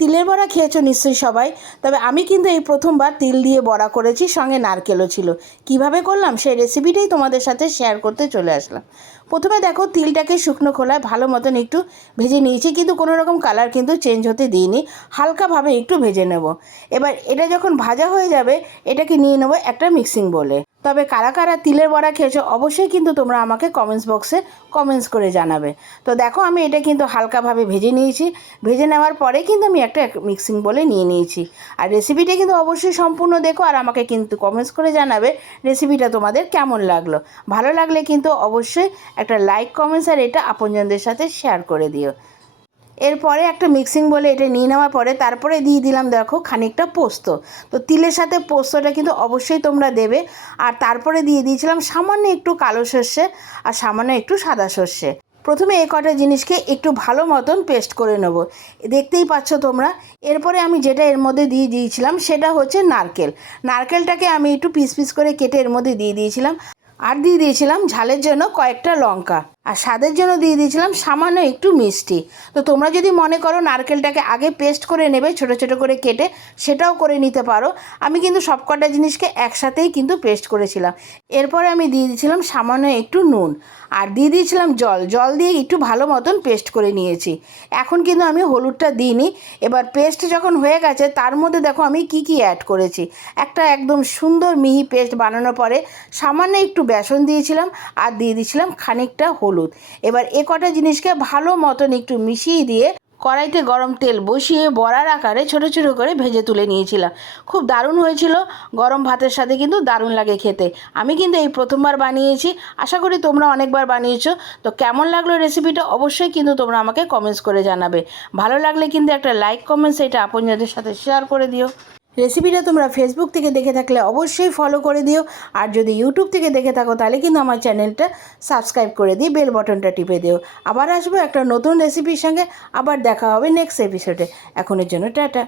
তিলের বড়া খেয়েছো নিশ্চয়ই সবাই, তবে আমি কিন্তু এই প্রথমবার তিল দিয়ে বড়া করেছি, সঙ্গে নারকেলও ছিল। কিভাবে করলাম সেই রেসিপিটাই তোমাদের সাথে শেয়ার করতে চলে আসলাম। প্রথমে দেখো, তিলটাকে শুকনো খোলায় ভালো মতন একটু ভেজে নিয়েছি, কিন্তু কোনো রকম কালার কিন্তু চেঞ্জ হতে দিইনি, হালকাভাবে একটু ভেজে নেব। এবার এটা যখন ভাজা হয়ে যাবে, এটাকে নিয়ে নেবো একটা মিক্সিং বোলে। তবে কারা কারা তিলের বড়া খেয়েছো অবশ্যই কিন্তু তোমরা আমাকে কমেন্টস বক্সে কমেন্টস করে জানাবে। তো দেখো, আমি এটা কিন্তু হালকাভাবে ভেজে নিয়েছি। ভেজে নেওয়ার পরে কিন্তু আমি একটা মিক্সিং বলে নিয়ে নিয়েছি। আর রেসিপিটা কিন্তু অবশ্যই সম্পূর্ণ দেখো, আর আমাকে কিন্তু কমেন্টস করে জানাবে রেসিপিটা তোমাদের কেমন লাগলো। ভালো লাগলে কিন্তু অবশ্যই একটা লাইক, কমেন্টস আর এটা আপনজনদের সাথে শেয়ার করে দিও। এরপরে একটা মিক্সিং বলে এটা নিয়ে নেওয়ার পরে তারপরে দিয়ে দিলাম দেখো খানিকটা পোস্ত। তো তিলের সাথে পোস্তটা কিন্তু অবশ্যই তোমরা দেবে। আর তারপরে দিয়ে দিয়েছিলাম সামান্য একটু কালো সর্ষে আর সামান্য একটু সাদা সর্ষে। প্রথমে এই কটা জিনিসকে একটু ভালো মতন পেস্ট করে নেব, দেখতেই পাচ্ছ তোমরা। এরপরে আমি যেটা এর মধ্যে দিয়ে দিয়েছিলাম সেটা হচ্ছে নারকেল। নারকেলটাকে আমি একটু পিস পিস করে কেটে এর মধ্যে দিয়ে দিয়েছিলাম। আর দিয়ে দিয়েছিলাম ঝালের জন্য কয়েকটা লঙ্কা, আর স্বাদের জন্য দিয়ে দিয়েছিলাম সামান্য একটু মিষ্টি। তো তোমরা যদি মনে করো নারকেলটাকে আগে পেস্ট করে নেবে ছোটো ছোটো করে কেটে, সেটাও করে নিতে পারো। আমি কিন্তু সবকটা জিনিসকে একসাথেই কিন্তু পেস্ট করেছিলাম। এরপরে আমি দিয়ে দিয়েছিলাম সামান্য একটু নুন, আর দিয়ে দিয়েছিলাম জল দিয়ে একটু ভালো মতন পেস্ট করে নিয়েছি। এখন কিন্তু আমি হলুদটা দিইনি। এবার পেস্ট যখন হয়ে গেছে তার মধ্যে দেখো আমি কি অ্যাড করেছি। একটা একদম সুন্দর মিহি পেস্ট বানানোর পরে সামান্য একটু বেসন দিয়েছিলাম, আর দিয়ে দিয়েছিলাম খানিকটা হলুদ। এবার এ কটা জিনিসকে ভালো মতন একটু মিশিয়ে দিয়ে কড়াইতে গরম তেল বসিয়ে বড়ার আকারে ছোটো ছোটো করে ভেজে তুলে নিয়েছিলাম। খুব দারুণ হয়েছিল, গরম ভাতের সাথে কিন্তু দারুণ লাগে খেতে। আমি কিন্তু এই প্রথমবার বানিয়েছি, আশা করি তোমরা অনেকবার বানিয়েছো। তো কেমন লাগলো রেসিপিটা অবশ্যই কিন্তু তোমরা আমাকে কমেন্টস করে জানাবে। ভালো লাগলে কিন্তু একটা লাইক, কমেন্টস এটা আপনজনদের সাথে শেয়ার করে দিও। রেসিপিটা তোমরা ফেসবুক থেকে দেখে থাকলে অবশ্যই ফলো করে দিও, আর যদি ইউটিউব থেকে দেখে থাকো তাহলে কিন্তু আমার চ্যানেলটা সাবস্ক্রাইব করে দিয়ে বেল বটনটা টিপে দিও। আবার আসবো একটা নতুন রেসিপির সঙ্গে, আবার দেখা হবে নেক্সট এপিসোডে। এখনের জন্য টাটা।